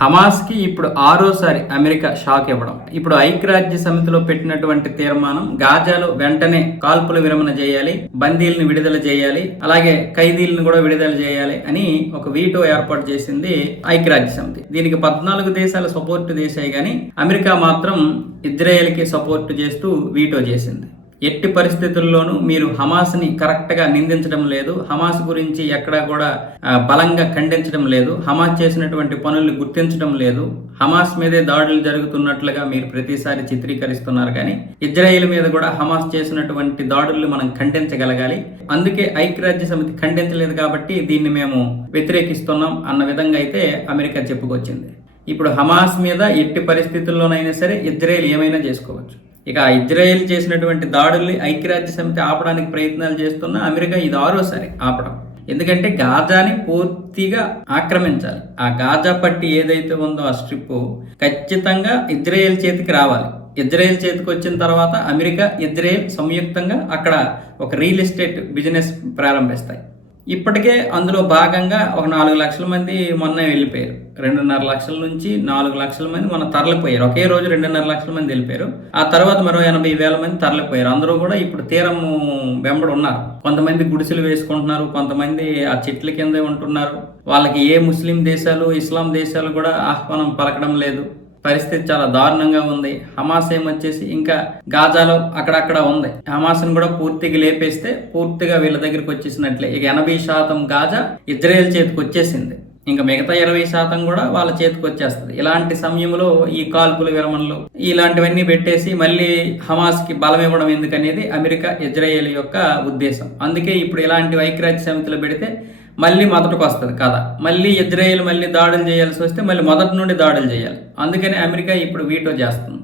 హమాస్కి ఇప్పుడు ఆరోసారి America shock ఇవ్వడం. ఇప్పుడు ఐక్యరాజ్య సమితిలో పెట్టినటువంటి తీర్మానం గాజాలో వెంటనే కాల్పుల విరమణ చేయాలి బందీలను విడుదల చేయాలి అలాగే ఖైదీలను కూడా విడుదల చేయాలి అని ఒక వీటో ఏర్పాటు చేసింది ఐక్యరాజ్య సమితి. దీనికి పద్నాలుగు దేశాలు సపోర్ట్ చేశాయి కానీ అమెరికా మాత్రం ఇజ్రాయెల్కి సపోర్ట్ చేస్తూ వీటో చేసింది. ఎట్టి పరిస్థితుల్లోనూ మీరు హమాస్ని కరెక్ట్గా నిందించడం లేదు. హమాస్ గురించి ఎక్కడా కూడా బలంగా ఖండించడం లేదు. హమాస్ చేసినటువంటి పనులు గుర్తించడం లేదు. హమాస్ మీదే దాడులు జరుగుతున్నట్లుగా మీరు ప్రతిసారి చిత్రీకరిస్తున్నారు కానీ ఇజ్రాయిల్ మీద కూడా హమాస్ చేసినటువంటి దాడులు మనం ఖండించగలగాలి. అందుకే ఐక్యరాజ్య సమితి ఖండించలేదు కాబట్టి దీన్ని మేము వ్యతిరేకిస్తున్నాం అన్న విధంగా అయితే అమెరికా చెప్పుకొచ్చింది. ఇప్పుడు హమాస్ మీద ఎట్టి పరిస్థితుల్లోనైనా సరే ఇజ్రాయెల్ ఏమైనా చేసుకోవచ్చు. ఇక ఇజ్రాయెల్ చేసినటువంటి దాడుల్ని ఐక్యరాజ్య సమితి ఆపడానికి ప్రయత్నాలు చేస్తున్న అమెరికా ఇది ఆరోసారి ఆపడం. ఎందుకంటే గాజాని పూర్తిగా ఆక్రమించాలి. ఆ గాజా పట్టి ఏదైతే ఉందో ఆ స్ట్రిప్ ఖచ్చితంగా ఇజ్రాయెల్ చేతికి రావాలి. ఇజ్రాయెల్ చేతికి వచ్చిన తర్వాత అమెరికా ఇజ్రాయెల్ సంయుక్తంగా అక్కడ ఒక రియల్ ఎస్టేట్ బిజినెస్ ప్రారంభిస్తాయి. ఇప్పటికే అందులో భాగంగా ఒక నాలుగు లక్షల మంది మొన్న వెళ్ళిపోయారు. రెండున్నర లక్షల నుంచి నాలుగు లక్షల మంది మొన్న తరలిపోయారు. ఒకే రోజు రెండున్నర లక్షల మంది వెళ్ళిపోయారు. ఆ తర్వాత మరో ఎనభై వేల మంది తరలిపోయారు. అందరూ కూడా ఇప్పుడు తీరం వెంబడి ఉన్నారు. కొంతమంది గుడిసెలు వేసుకుంటున్నారు. కొంతమంది ఆ చెట్ల కిందే ఉంటున్నారు. వాళ్ళకి ఏ ముస్లిం దేశాలు ఇస్లాం దేశాలు కూడా ఆహ్వానం పలకడం లేదు. పరిస్థితి చాలా దారుణంగా ఉంది. హమాస్ ఏమొచ్చేసి ఇంకా గాజాలో అక్కడక్కడ ఉంది. హమాస్ని కూడా పూర్తిగా లేపేస్తే పూర్తిగా వీళ్ళ దగ్గరికి వచ్చేసినట్లే. ఇక ఎనభై శాతం గాజా ఇజ్రాయెల్ చేతికి వచ్చేసింది. ఇంకా మిగతా ఇరవై శాతం కూడా వాళ్ళ చేతికి వచ్చేస్తుంది. ఇలాంటి సమయంలో ఈ కాల్పుల విరమణలు ఇలాంటివన్నీ పెట్టేసి మళ్ళీ హమాస్కి బలం ఇవ్వడం ఎందుకనేది అమెరికా ఇజ్రాయేల్ యొక్క ఉద్దేశం. అందుకే ఇప్పుడు ఇలాంటి ఐక్యరాజ్య సమితిలో పెడితే మళ్ళీ మొదటికి వస్తుంది కథ. మళ్ళీ ఇజ్రాయెల్ మళ్ళీ దాడులు చేయాల్సి వస్తే మళ్ళీ మొదటి నుండి దాడులు చేయాలి. అందుకని అమెరికా ఇప్పుడు వీటో చేస్తుంది.